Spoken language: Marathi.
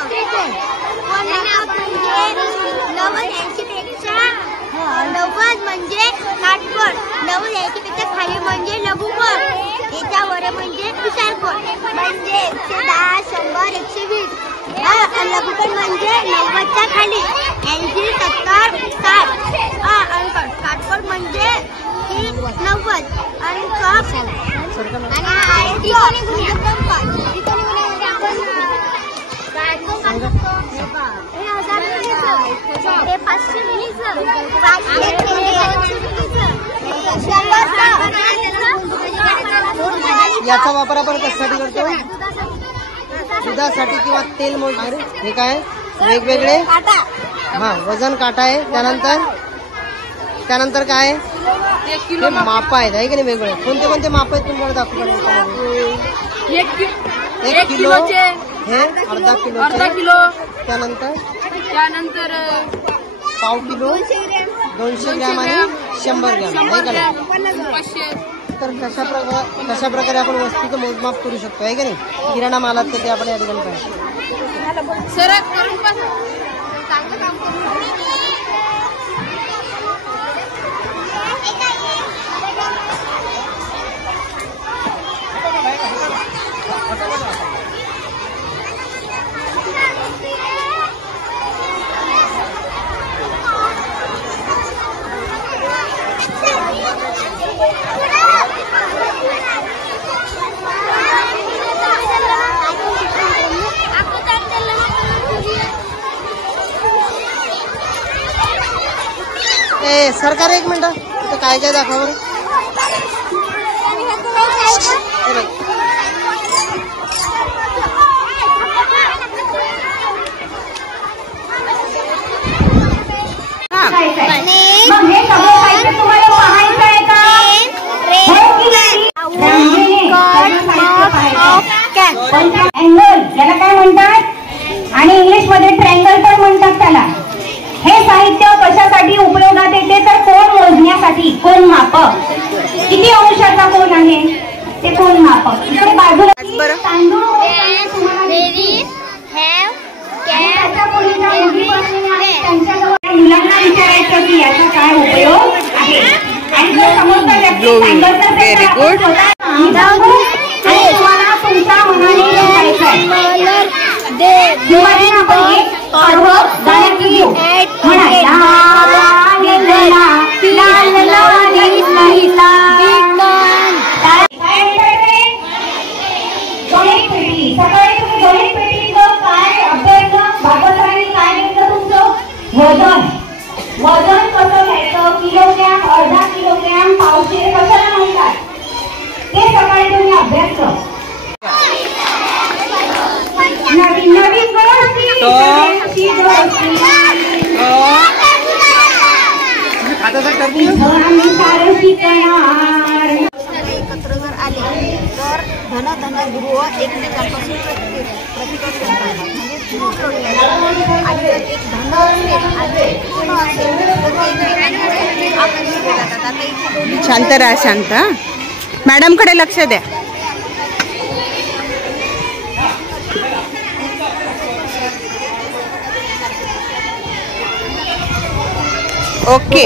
90 म्हणजे काटकोड, 90 याच्यापेक्षा खाली म्हणजे लघुकोड, याच्यावर म्हणजे विशालकोड, म्हणजे 110, 100, 120. लघुकोड म्हणजे 90च्या खाली 80, 70, 60. काटकोड म्हणजे 90 आणि याचा वापर आपण कशासाठी करतो? दुधासाठी किंवा तेल मोजणे. हे काय वेगवेगळे वजन काटा आहे. त्यानंतर काय हे माप आहेत आहे की नाही वेगवेगळे. कोणते कोणते माप आहेत तुम्हाला दाखवू? 1 किलो, हे अर्धा किलो, त्यानंतर पाव किलो, 200 ग्रॅम आणि 100 ग्रॅम आहे का नाही. तर कशा प्रकारे आपण वस्तूचं मोजमाप करू शकतो आहे की नाही. किराणा मालात तर ते आपण या ठिकाणी सरकार 1 मिनिट तर काय काय दाखवा. अँगल याला काय म्हणतात आणि इंग्लिश मध्ये ट्रँगल पण म्हणतात त्याला. हे साहित्य कशासाठी उपयोगात येते तर कोन मोजण्यासाठी. कोन माप किती अंशाचा कोन आहे ते कोन माप. इकडे बाजूला मुलांना विचारायचं की याचा काय उपयोग आहे आणि जर समोरचा व्यक्ती व्हेरी गुड तुम्हाला तुमच्या मनाने वजन कसं घ्यायचं, किलोग्रॅम, अर्धा किलोग्रॅम, पावशेर कशाला म्हणतात ते सकाळी तुम्ही अभ्यास कर. नवीन नवीन गोष्टी एकत्र जर आले तर धनगृह एकमेकांपासून प्रतिकार करतात. म्हणजे एक धन असेल. शांत राहा, शांत. मॅडम कडे लक्ष द्या. ओके.